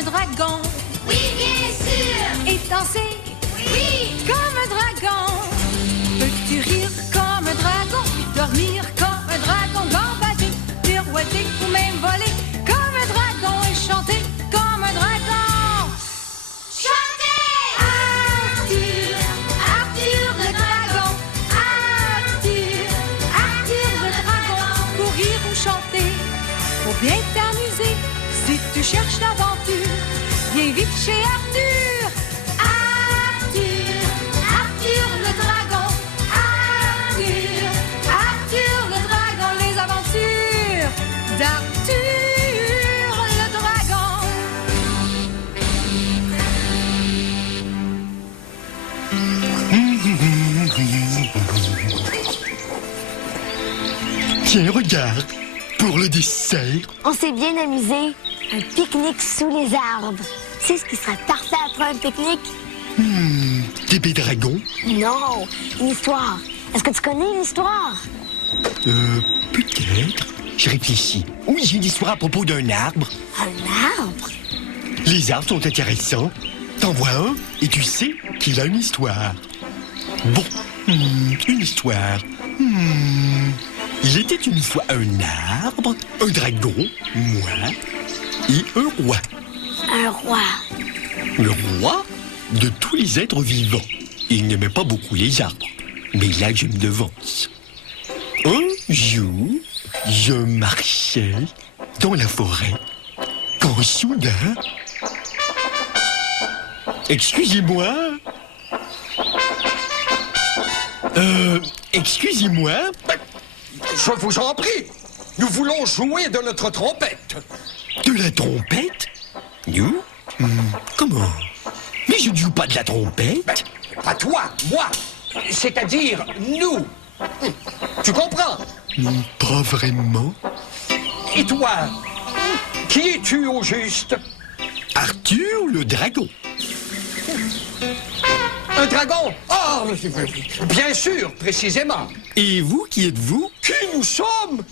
un dragon. Oui, bien sûr. Et danser, Oui. comme un dragon. Peux-tu rire comme un dragon, dormir comme un dragon, gambader, pirouetter ou même voler comme un dragon et chanter comme un dragon? Chantez. Arthur, Arthur le dragon. Arthur, Arthur le dragon. Courir ou chanter, pour bien t'amuser. Si tu cherches l'aventure, viens vite chez Arthur. Arthur, Arthur le dragon. Arthur, Arthur le dragon. Les aventures d'Arthur le dragon. Tiens, regarde. Pour le dessert, On s'est bien amusé. Un pique-nique sous les arbres. C'est ce qui serait parfait après un pique-nique? des baies dragons. Non, une histoire. Est-ce que tu connais une histoire? Peut-être. Je réfléchis. Oui, j'ai une histoire à propos d'un arbre. Un arbre? Les arbres sont intéressants. T'en vois un et tu sais qu'il a une histoire. Bon, une histoire. Il était une fois un arbre, un dragon, moi et un roi. Un roi. Le roi de tous les êtres vivants. Il n'aimait pas beaucoup les arbres. Mais là, je me devance. Un jour, je marchais dans la forêt quand soudain... Excusez-moi. Excusez-moi. Je vous en prie. Nous voulons jouer de notre trompette. De la trompette? Nous? Comment? Mais je ne joue pas de la trompette. Ben, pas toi, moi. C'est-à-dire nous. Tu comprends? Pas vraiment. Et toi? Qui es-tu au juste? Arthur le dragon. Un dragon? Oh, bien sûr, précisément. Et vous, qui êtes-vous? Qui nous sommes?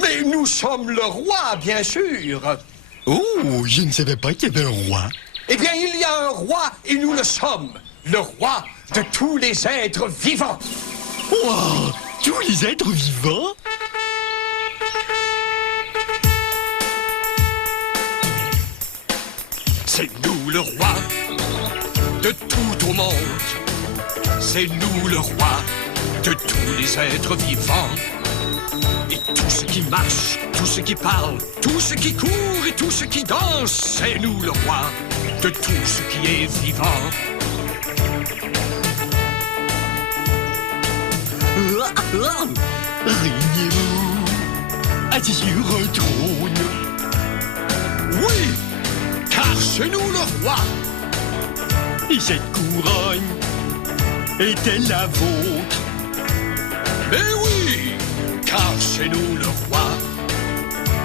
Mais nous sommes le roi, bien sûr. Oh, je ne savais pas qu'il y avait un roi. Eh bien, il y a un roi et nous le sommes. Le roi de tous les êtres vivants. Wow, tous les êtres vivants? C'est nous le roi de tout au monde. C'est nous le roi de tous les êtres vivants. Et tout ce qui marche, tout ce qui parle, tout ce qui court et tout ce qui danse, c'est nous le roi de tout ce qui est vivant. Régnez-vous assis sur un trône. Oui, car c'est nous le roi. Et cette couronne est-elle la vôtre? Mais oui, car c'est nous le roi.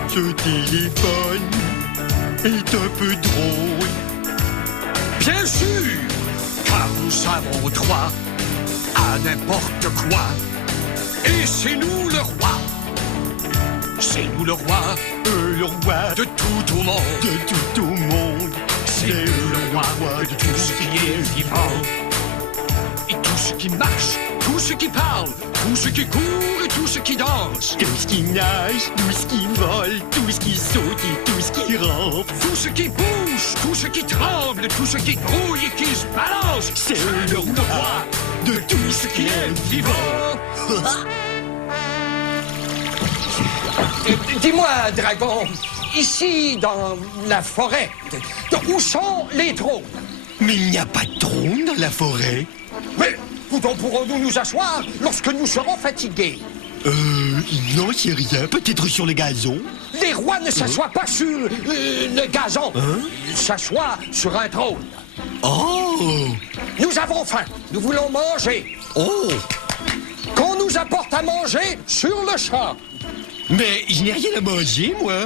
Ce téléphone est un peu drôle. Bien sûr, car nous avons droit à n'importe quoi. Et c'est nous le roi. C'est nous le roi Le roi de tout au monde. de tout au monde. C'est nous le roi de tout ce qui est vivant. Et tout ce qui marche, tout ce qui parle, tout ce qui court et tout ce qui danse. Tout ce qui nage, tout ce qui vole, tout ce qui saute et tout ce qui rampe. Tout ce qui bouge, tout ce qui tremble, tout ce qui grouille et qui se balance. C'est le roi de tout ce qui est vivant. Dis-moi, dragon, ici dans la forêt, où sont les trônes? Mais il n'y a pas de trône dans la forêt. Mais où donc pourrons-nous nous asseoir lorsque nous serons fatigués? Non, c'est rien. Peut-être sur le gazon. Les rois ne s'assoient pas sur le gazon. Ils s'assoient sur un trône. Oh! Nous avons faim. Nous voulons manger. Oh! Qu'on nous apporte à manger sur le champ. Mais je n'ai rien à manger, moi.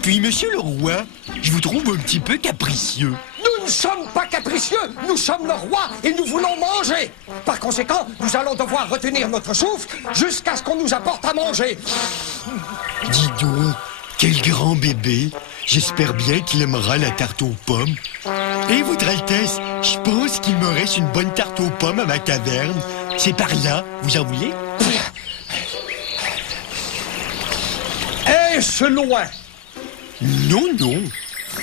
Puis, monsieur le roi, je vous trouve un petit peu capricieux. Nous ne sommes pas capricieux. Nous sommes le roi et nous voulons manger. Par conséquent, nous allons devoir retenir notre souffle jusqu'à ce qu'on nous apporte à manger. Dis donc, quel grand bébé. J'espère bien qu'il aimera la tarte aux pommes. Et Votre Altesse, je pense qu'il me reste une bonne tarte aux pommes à ma taverne. C'est par là, vous en voulez? Est-ce loin? Non, non,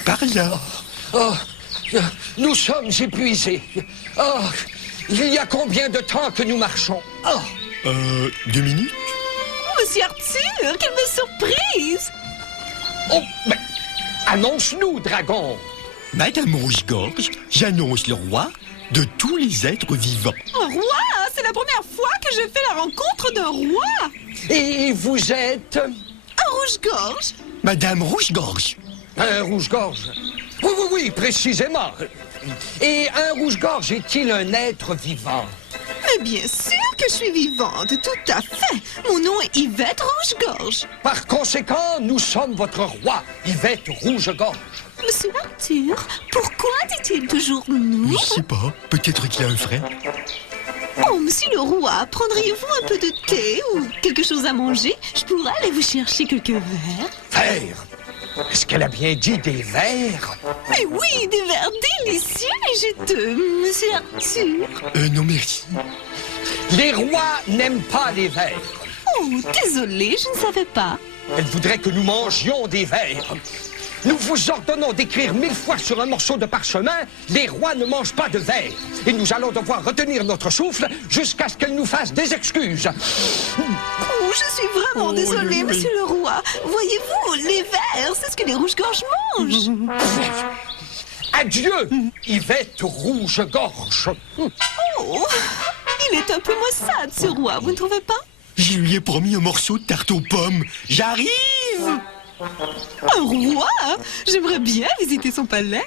par là. Oh, nous sommes épuisés. Oh, il y a combien de temps que nous marchons? Oh. 2 minutes? Monsieur Arthur, quelle belle surprise! Oh, mais annonce-nous, dragon. Madame Rouge-Gorge, j'annonce le roi de tous les êtres vivants. Un roi! C'est la première fois que je fais la rencontre d'un roi! Et vous êtes Un rouge-gorge! Madame Rouge-Gorge. un rouge-gorge? Oui, oui, oui, précisément. Et un rouge-gorge est-il un être vivant? Mais bien sûr que je suis vivante, tout à fait! Mon nom est Yvette Rouge-Gorge! Par conséquent, nous sommes votre roi, Yvette Rouge-Gorge. Monsieur Arthur, pourquoi dit-il toujours nous? Je sais pas, peut-être qu'il a un frère. Oh, monsieur le roi, prendriez-vous un peu de thé ou quelque chose à manger? Je pourrais aller vous chercher quelques verres. Verre? Est-ce qu'elle a bien dit des verres? Mais oui, des verres délicieux et juteux, monsieur Arthur. Non, merci. Les rois n'aiment pas les verres. Oh, désolé, je ne savais pas. Elle voudrait que nous mangions des verres. Nous vous ordonnons d'écrire 1000 fois sur un morceau de parchemin « Les rois ne mangent pas de verre ». Et nous allons devoir retenir notre souffle jusqu'à ce qu'elle nous fasse des excuses. Oh, je suis vraiment désolée, monsieur le roi. Voyez-vous, les verres, c'est ce que les rouges-gorges mangent. Adieu, Yvette Rouge-Gorge. Oh, il est un peu maussade, ce roi, vous ne trouvez pas? Je lui ai promis un morceau de tarte aux pommes. J'arrive! Un roi? J'aimerais bien visiter son palais.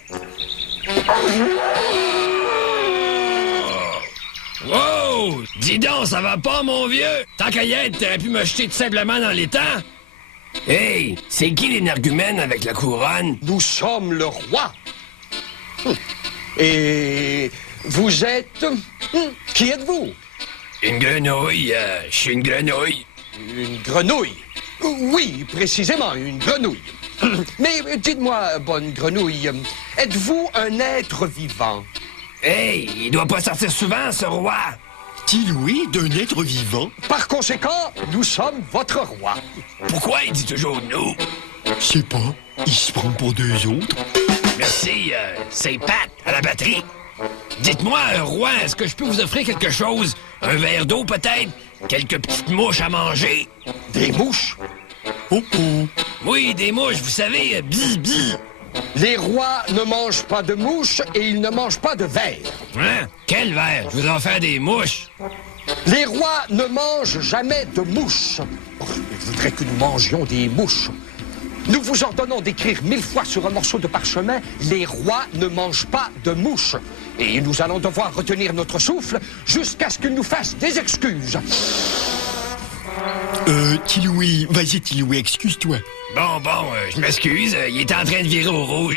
Wow! Dis donc, ça va pas, mon vieux? Tant qu'à y être, t'aurais pu me jeter tout simplement dans l'étang? Hey, c'est qui l'énergumène avec la couronne? Nous sommes le roi. Et vous êtes... Qui êtes-vous? Une grenouille, je suis une grenouille. Une grenouille? Oui, précisément, une grenouille. Mais dites-moi, bonne grenouille, êtes-vous un être vivant? Hey, il doit pas sortir souvent, ce roi. Diloué d'un être vivant? Par conséquent, nous sommes votre roi. Pourquoi il dit toujours nous? Je sais pas, il se prend pour 2 autres. Merci, c'est Pat, à la batterie. Dites-moi, roi, est-ce que je peux vous offrir quelque chose? Un verre d'eau, peut-être? Quelques petites mouches à manger? Des mouches? Oh oh! Oui, des mouches, vous savez, bzz, bzz. Les rois ne mangent pas de mouches et ils ne mangent pas de verre. Hein? Quel verre? Je vous en fais des mouches. Les rois ne mangent jamais de mouches. Oh, je voudrais que nous mangions des mouches. Nous vous ordonnons d'écrire 1000 fois sur un morceau de parchemin « Les rois ne mangent pas de mouches ». Et nous allons devoir retenir notre souffle jusqu'à ce qu'ils nous fassent des excuses. Tiloué, vas-y Tiloué, excuse-toi. Bon, je m'excuse, il est en train de virer au rouge.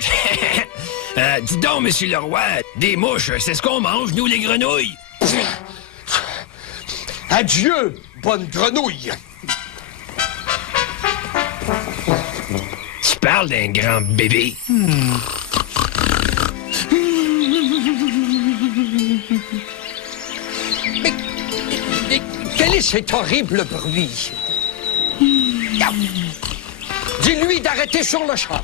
Dis donc, monsieur le roi, des mouches, c'est ce qu'on mange, nous, les grenouilles? Adieu, bonne grenouille. Tu parles d'un grand bébé. Mais quel est cet horrible bruit? Dis-lui d'arrêter sur le champ.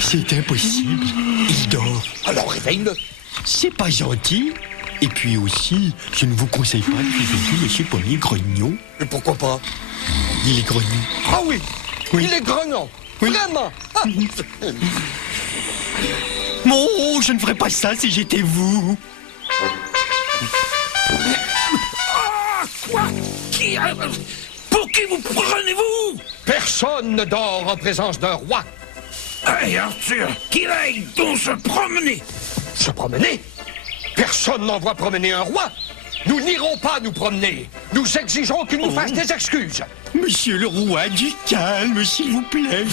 C'est impossible. Il dort. Alors réveille-le. C'est pas gentil. Et puis aussi, je ne vous conseille pas de réveiller Monsieur Pommier Grognon. Et pourquoi pas? Il est grognon. Ah oui, Oui. il est grognon. Oui. Vraiment. Ah. Oh, je ne ferais pas ça si j'étais vous. Quoi? Qui? Pour qui vous prenez-vous? Personne ne dort en présence d'un roi. Hey, Arthur, qu'il aille donc se promener. Se promener? Personne n'envoie promener un roi. Nous n'irons pas nous promener. Nous exigeons qu'il nous fasse des excuses. Monsieur le roi, du calme, s'il vous plaît.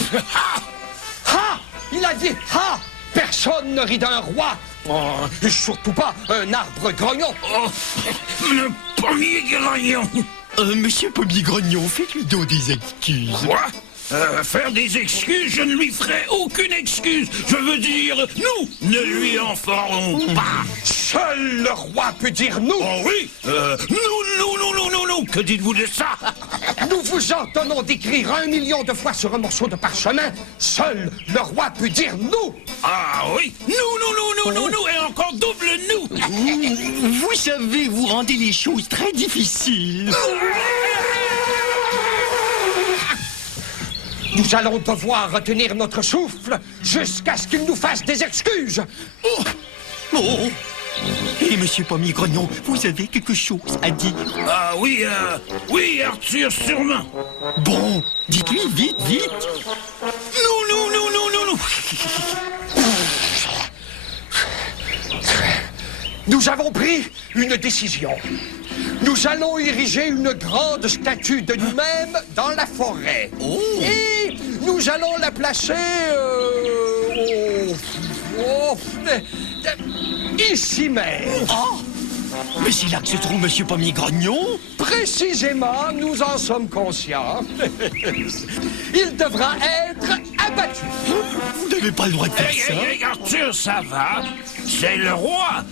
Ha! Il a dit ha! Personne ne rit d'un roi. Oh, et surtout pas un arbre grognon. Oh, le premier grognon. Monsieur Pommier Grognon, faites-lui donc des excuses. Quoi? Faire des excuses, je ne lui ferai aucune excuse. Je veux dire, nous ne lui en ferons pas. Seul le roi peut dire nous. Oh oui, nous. Que dites-vous de ça? Nous vous ordonnons d'écrire 1 million de fois sur un morceau de parchemin. Seul le roi peut dire nous. Ah oui, nous, et encore double nous. Vous savez, vous rendez les choses très difficiles. Nous allons devoir retenir notre souffle jusqu'à ce qu'il nous fasse des excuses. Oh. Et monsieur Pommier-Grognon, vous avez quelque chose à dire? Ah oui, oui, Arthur, sûrement. Bon, dites-lui vite. Nous. Nous avons pris une décision. Nous allons ériger une grande statue de nous-mêmes dans la forêt. Oh. Et nous allons la placer ici même. Oh. Mais c'est là que se trouve monsieur Pommier-Grognon. Précisément, nous en sommes conscients. Il devra être abattu. Vous n'avez pas le droit de faire ça. Hey, Arthur, ça va. C'est le roi.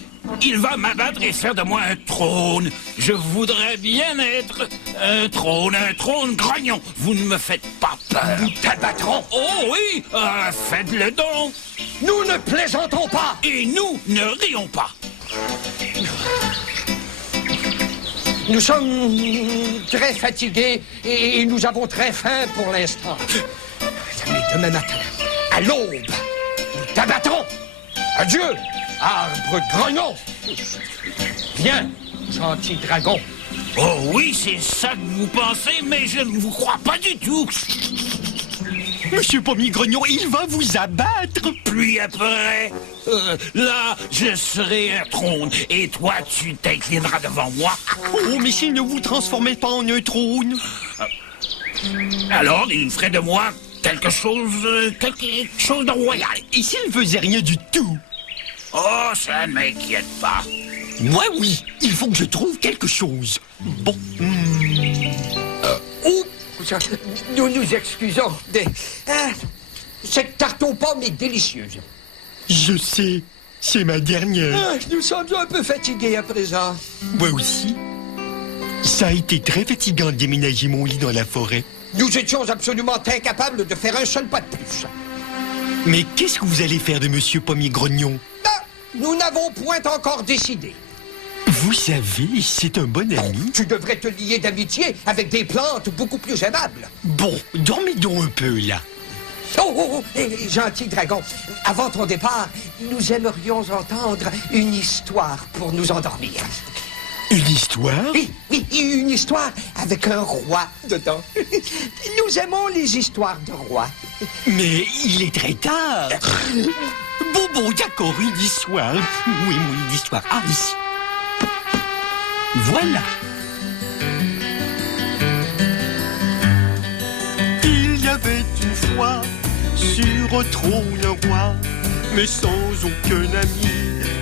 Il va m'abattre et faire de moi un trône. Je voudrais bien être un trône grognon. Vous ne me faites pas peur. Nous t'abattrons. Oh oui, faites-le donc. Nous ne plaisantons pas. Et nous ne rions pas. Nous sommes très fatigués et nous avons très faim pour l'instant. Mais demain matin, à l'aube, nous t'abattrons. Adieu, arbre grognon. Viens, gentil dragon. Oh oui, c'est ça que vous pensez, mais je ne vous crois pas du tout. Monsieur Pommier-Grognon, il va vous abattre. Puis après, là, je serai un trône, et toi, tu t'inclineras devant moi. Oh, mais s'il ne vous transformait pas en un trône. Alors, il ferait de moi quelque chose de royal. Et s'il ne faisait rien du tout? Oh, ça ne m'inquiète pas. Moi, oui. Il faut que je trouve quelque chose. Bon. Nous nous excusons. Cette tarte aux pommes est délicieuse. Je sais. C'est ma dernière. Nous sommes un peu fatigués à présent. Moi aussi. Ça a été très fatigant de déménager mon lit dans la forêt. Nous étions absolument incapables de faire un seul pas de plus. Mais qu'est-ce que vous allez faire de monsieur Pommier-Grognon? Nous n'avons point encore décidé. Vous savez, c'est un bon ami. Tu devrais te lier d'amitié avec des plantes beaucoup plus aimables. Bon, dormez donc un peu, là. Gentil dragon, avant ton départ, nous aimerions entendre une histoire pour nous endormir. Une histoire? Oui, une histoire avec un roi dedans. Nous aimons les histoires de rois. Mais il est très tard. Bon, d'accord, une histoire. Oui, une histoire. Ah, ici. Voilà. Il y avait une fois sur un trône un roi, mais sans aucun ami.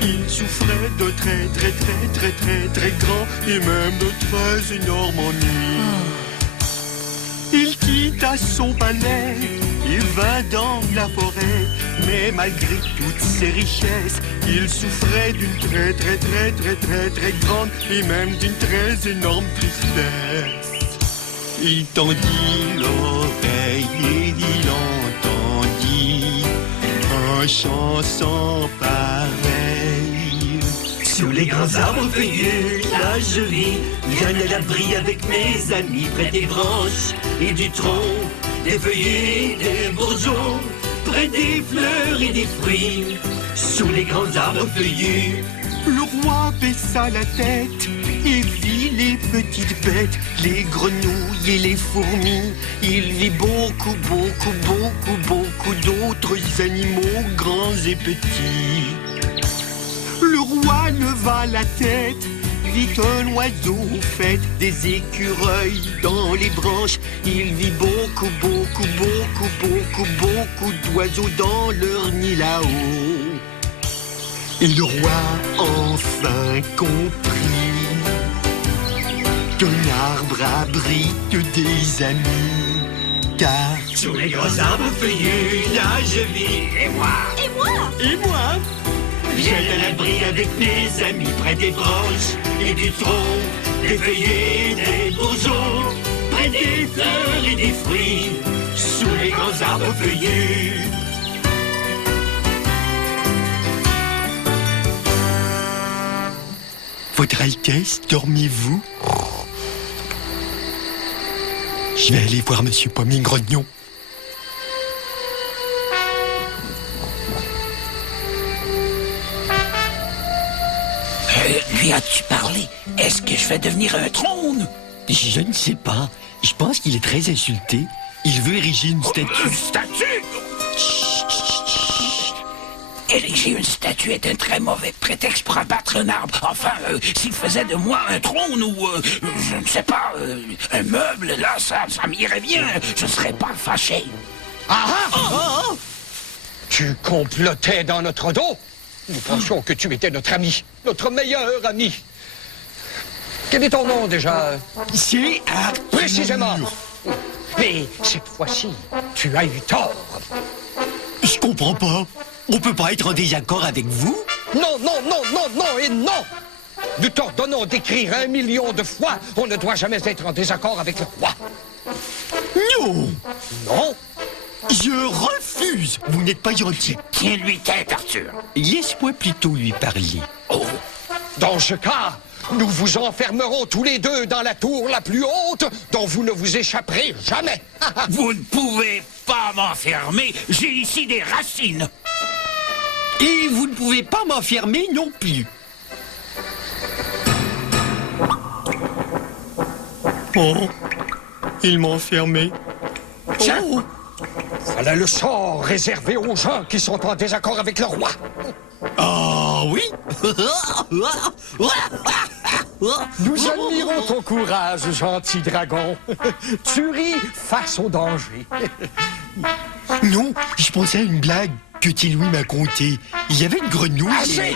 Il souffrait de très grand et même de très énorme ennui. Il quitta son palais et vint dans la forêt, mais malgré toutes ses richesses, il souffrait d'une très grande et même d'une très énorme tristesse. Il tendit l'oreille et il entendit un chant sans pareil. Sous les grands arbres feuillus, là je vis, bien à l'abri avec mes amis, près des branches et du tronc, des feuillets, des bourgeons, près des fleurs et des fruits. Sous les grands arbres feuillus, le roi baissa la tête et vit les petites bêtes, les grenouilles et les fourmis. Il vit beaucoup d'autres animaux grands et petits. Le roi leva la tête, vit un oiseau fait des écureuils dans les branches. Il vit beaucoup d'oiseaux dans leur nid là-haut. Et le roi enfin comprit qu'un arbre abrite des amis car Sous les gros arbres feuillus, là je vis. Et moi? Et moi? et moi, Viens à l'abri avec mes amis près des branches et du tronc, des feuillets, des bourgeons, près des fleurs et des fruits, sous les grands arbres feuillus. Votre Altesse, dormez-vous? Je vais aller voir Monsieur Pommier Grognon. Lui as-tu parlé? Est-ce que je vais devenir un trône? Je ne sais pas. Je pense qu'il est très insulté. Il veut ériger une statue. Une statue? Ériger une statue est un très mauvais prétexte pour abattre un arbre. Enfin, s'il faisait de moi un trône ou, je ne sais pas, un meuble, là, ça m'irait bien. Je serais pas fâché. Tu complotais dans notre dos? Nous pensions que tu étais notre ami, notre meilleur ami. Quel est ton nom déjà? C'est Arthur. Précisément. Mais cette fois-ci, tu as eu tort. Je comprends pas. On peut pas être en désaccord avec vous? Non, non, non, non, non et non! Nous t'ordonnons d'écrire 1 million de fois. On ne doit jamais être en désaccord avec le roi. Non! Non? Je refuse! Vous n'êtes pas gentil. Tiens-lui tête, Arthur. Laisse-moi plutôt lui parler. Oh, Dans ce cas, nous vous enfermerons tous les deux dans la tour la plus haute dont vous ne vous échapperez jamais. vous ne pouvez pas m'enfermer. J'ai ici des racines. Et vous ne pouvez pas m'enfermer non plus. Oh, il m'a enfermé. Tiens. Oh. Voilà le sort réservé aux gens qui sont en désaccord avec le roi. Ah oui? Nous admirons ton courage, gentil dragon. Tu ris face au danger. Non, je pensais à une blague que Louis m'a contée. Il y avait une grenouille. Assez!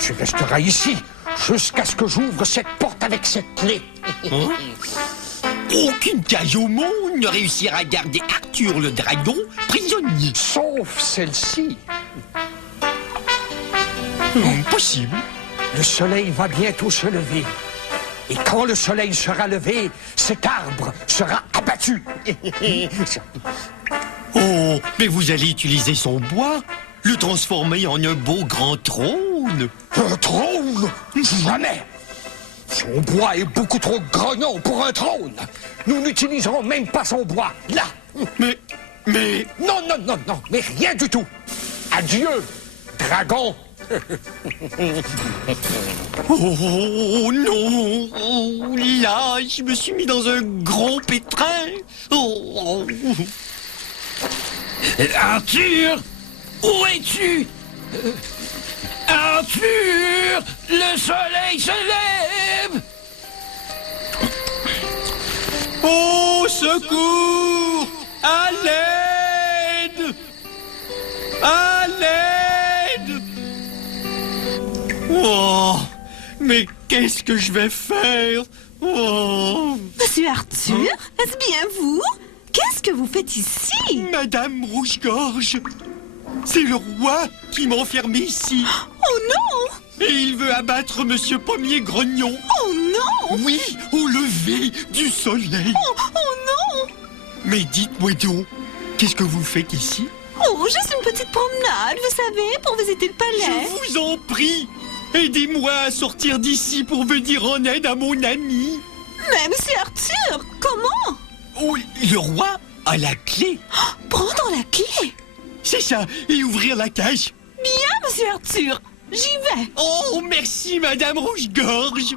Tu resteras ici jusqu'à ce que j'ouvre cette porte avec cette clé. Aucune cage au monde ne réussira à garder Arthur le dragon prisonnier. Sauf celle-ci. Possible. Le soleil va bientôt se lever. Et quand le soleil sera levé, cet arbre sera abattu. Oh, mais vous allez utiliser son bois, le transformer en un beau grand trône. Un trône? Jamais! Son bois est beaucoup trop grognon pour un trône. Nous n'utiliserons même pas son bois. Là! Mais... Non, non, non, non, mais rien du tout. Adieu, dragon. Oh non! Oh, là, je me suis mis dans un gros pétrin. Oh. Arthur, où es-tu? Arthur, le soleil se lève. Au secours! À l'aide! À l'aide! Oh! Mais qu'est-ce que je vais faire? Oh! Monsieur Arthur, est-ce bien vous? Qu'est-ce que vous faites ici? Madame Rouge-Gorge, c'est le roi qui m'a enfermé ici. Oh non! Et il veut abattre Monsieur Pommier Grognon. Oh non! Oui, au lever du soleil. Oh non! Mais dites-moi donc, qu'est-ce que vous faites ici? Oh, juste une petite promenade, vous savez, pour visiter le palais. Je vous en prie, aidez-moi à sortir d'ici pour venir en aide à mon ami. Mais monsieur Arthur, comment? Oh, le roi a la clé. Prendre la clé? C'est ça, et ouvrir la cage. Bien, monsieur Arthur, j'y vais. Oh, merci, Madame Rouge-Gorge.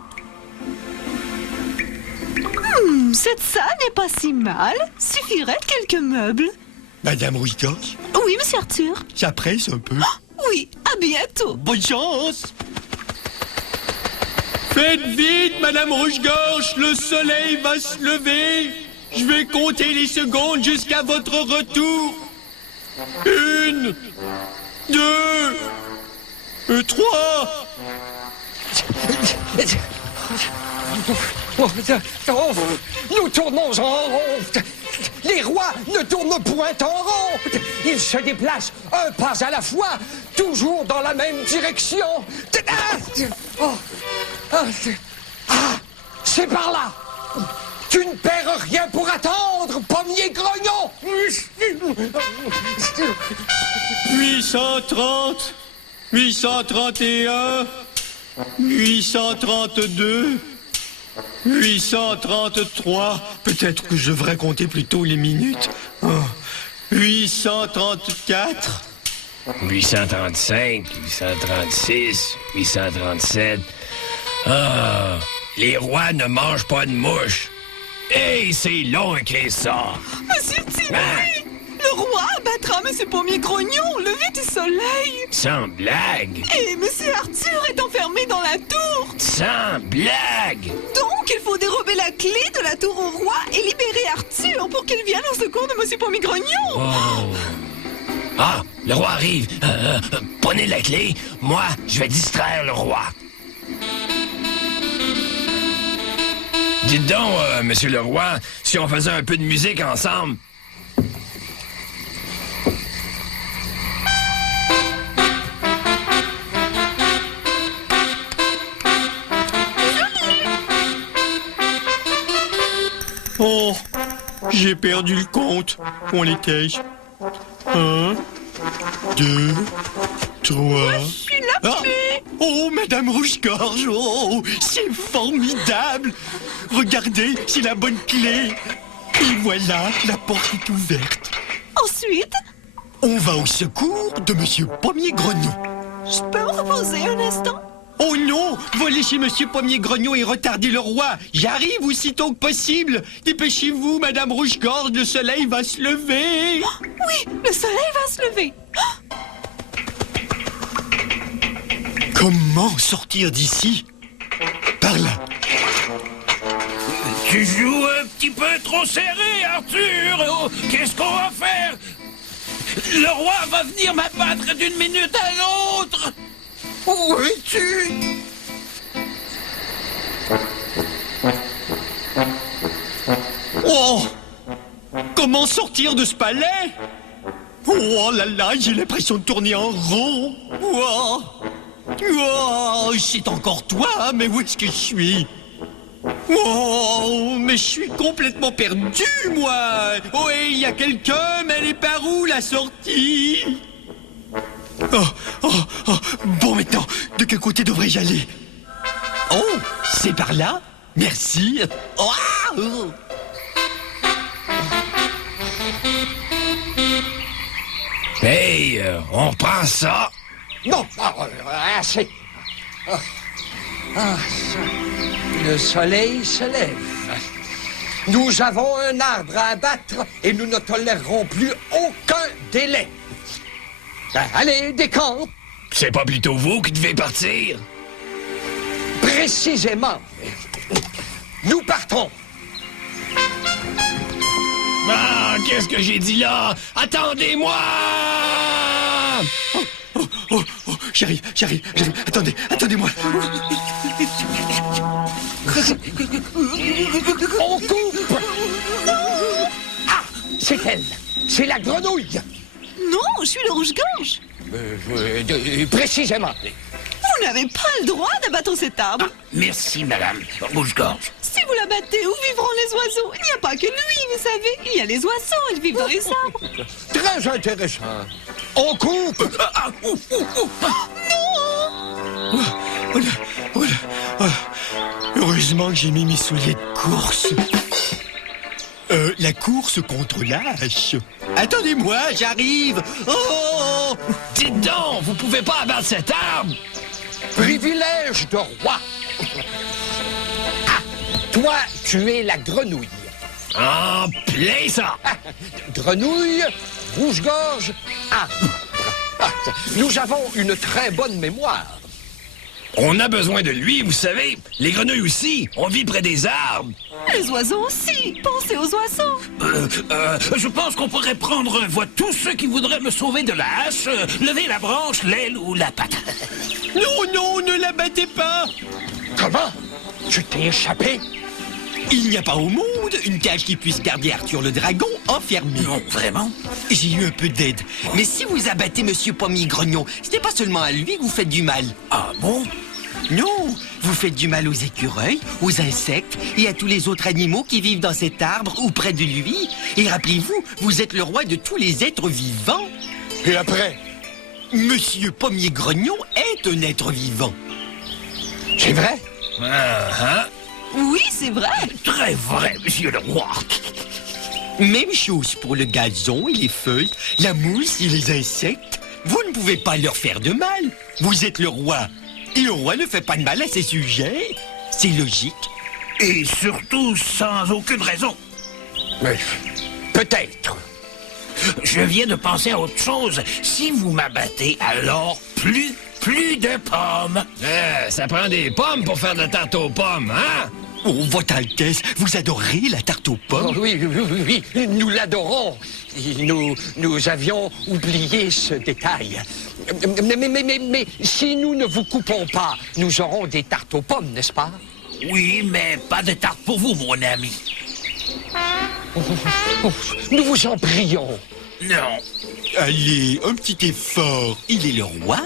Cette salle n'est pas si mal. Suffirait de quelques meubles. Madame Rouge-Gorge, Oui, monsieur Arthur. ça presse un peu. Oui, à bientôt. Bonne chance. Faites vite, Madame Rouge-Gorge, le soleil va se lever. Je vais compter les secondes jusqu'à votre retour. 1, 2, 3. Nous tournons en rond. Les rois ne tournent point en rond. Ils se déplacent un pas à la fois, toujours dans la même direction. C'est par là. Tu ne perds rien pour attendre, pommier grognon. 830, 831, 832, 833. Peut-être que je devrais compter plutôt les minutes. 834. 835, 836, 837. Ah, les rois ne mangent pas de mouches. Hey, c'est long que ça. Monsieur Timmy! Le roi abattra Monsieur Pommier Grognon au lever du soleil. Sans blague. Et Monsieur Arthur est enfermé dans la tour. Sans blague. Donc, il faut dérober la clé de la tour au roi et libérer Arthur pour qu'il vienne au secours de Monsieur Pommier Grognon. Oh. Ah, le roi arrive. Prenez la clé. Moi, je vais distraire le roi. Dites donc, monsieur le roi, si on faisait un peu de musique ensemble. Oh, j'ai perdu le compte. Où l'étais-je? 1, 2, 3... Oh, Madame Rouge-Gorge, oh, c'est formidable. Regardez, c'est la bonne clé. Et voilà, la porte est ouverte. Ensuite, On va au secours de Monsieur Pommier Grognon. je peux me reposer un instant? Oh non, voler chez Monsieur Pommier Grognon et retarder le roi. J'arrive aussitôt que possible. Dépêchez-vous, Madame Rouge-Gorge, le soleil va se lever. Oui, le soleil va se lever. Comment sortir d'ici? Par là. Tu joues un petit peu trop serré, Arthur. Oh, qu'est-ce qu'on va faire? Le roi va venir m'abattre d'une minute à l'autre. Où es-tu? Oh! Comment sortir de ce palais? Oh là là, j'ai l'impression de tourner en rond. Oh, oh, c'est encore toi, mais où est-ce que je suis? Oh, mais je suis complètement perdu, moi. Oh, et il y a quelqu'un, mais elle est par où, la sortie? Bon, maintenant, de quel côté devrais-je aller? Oh, c'est par là? Merci. Oh, ah, oh. Hey, on reprend ça. Non, assez. Le soleil se lève. Nous avons un arbre à abattre et nous ne tolérerons plus aucun délai. Allez, décampe. C'est pas plutôt vous qui devez partir? Précisément. Nous partons. Ah, qu'est-ce que j'ai dit là? Attendez-moi! J'arrive. Attendez-moi. On coupe. Ah, c'est elle. C'est la grenouille. Non, je suis le rouge-gorge. Précisément. Vous n'avez pas le droit d'abattre cet arbre. Merci, madame Rouge-Gorge. Si vous l'abattez, où vivront les oiseaux? Il n'y a pas que lui, vous savez. Il y a les oiseaux, ils vivent dans les arbres. Très intéressant. On coupe. Heureusement que j'ai mis mes souliers de course. La course contre l'âge. Attendez-moi, j'arrive. Oh! Dites donc, vous pouvez pas abattre cet arbre? Privilège de roi. Ah, toi, tu es la grenouille. En plein ça! Grenouille, rouge-gorge, arbre. Nous avons une très bonne mémoire. On a besoin de lui, vous savez. Les grenouilles aussi. On vit près des arbres. Les oiseaux aussi. Pensez aux oiseaux. Je pense qu'on pourrait prendre un voix tous ceux qui voudraient me sauver de la hache, lever la branche, l'aile ou la patte. Non, ne la battez pas. Comment? Tu t'es échappé? Il n'y a pas au monde une cage qui puisse garder Arthur le dragon enfermé. Non, vraiment? J'ai eu un peu d'aide. Mais si vous abattez Monsieur Pommier-Grognon, ce n'est pas seulement à lui que vous faites du mal. Ah bon? Non, vous faites du mal aux écureuils, aux insectes et à tous les autres animaux qui vivent dans cet arbre ou près de lui. Et rappelez-vous, vous êtes le roi de tous les êtres vivants. Et après? Monsieur Pommier-Grognon est un être vivant. C'est vrai? Oui, c'est vrai. Très vrai, monsieur le roi. Même chose pour le gazon et les feuilles, la mousse et les insectes. Vous ne pouvez pas leur faire de mal. Vous êtes le roi. Et le roi ne fait pas de mal à ses sujets. C'est logique. Et surtout sans aucune raison. Mais peut-être. Je viens de penser à autre chose. Si vous m'abattez, alors plus de pommes. Ça prend des pommes pour faire de la tarte aux pommes, hein? Oh, Votre Altesse, vous adorez la tarte aux pommes? Oh, oui, nous l'adorons. Et nous avions oublié ce détail. Mais si nous ne vous coupons pas, nous aurons des tartes aux pommes, n'est-ce pas? Oui, mais pas de tarte pour vous, mon ami. Nous vous en prions. Non. Allez, un petit effort. Il est le roi?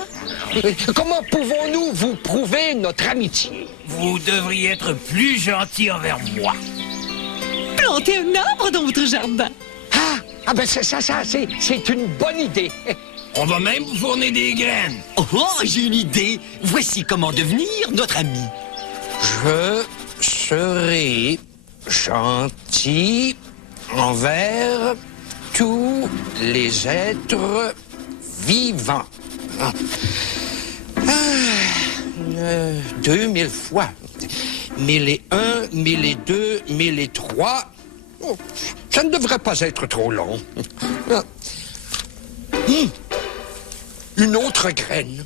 Comment pouvons-nous vous prouver notre amitié? Vous devriez être plus gentil envers moi. Planter un arbre dans votre jardin. Ah ben c'est une bonne idée. On va même vous fournir des graines. Oh, j'ai une idée. Voici comment devenir notre ami. Je serai gentil envers tous les êtres vivants. 2000 fois. 1001, 1002, 1003. Oh, ça ne devrait pas être trop long. Une autre graine.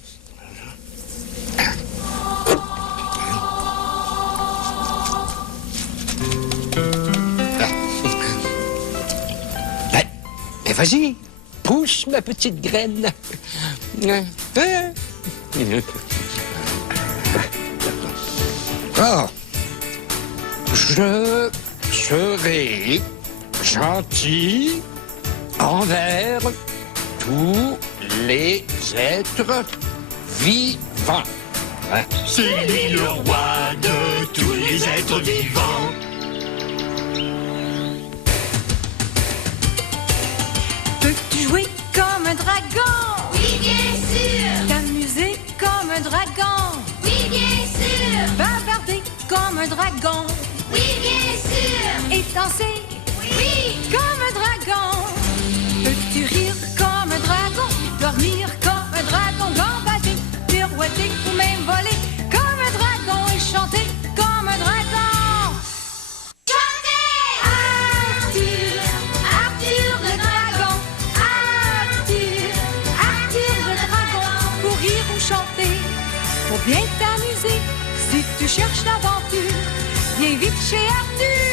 Ben, vas-y, pousse ma petite graine. Ah, je serai gentil envers tous les êtres vivants. C'est lui le roi de tous les êtres vivants. Peux-tu jouer comme un dragon? Oui, bien sûr. T'amuser comme un dragon? Oui, bien sûr. Bavarder comme un dragon? Oui, bien sûr. Et danser? Oui. Comme un dragon? Peux-tu rire comme un dragon? Dormir comme un dragon? Gambader, pirouetter ou même voler comme un dragon? Et chanter comme un dragon? Chantez! Arthur, Arthur le dragon. Arthur, Arthur le dragon. Pour rire ou chanter, pour bien t'amuser. Si tu cherches l'aventure, viens vite chez Arthur.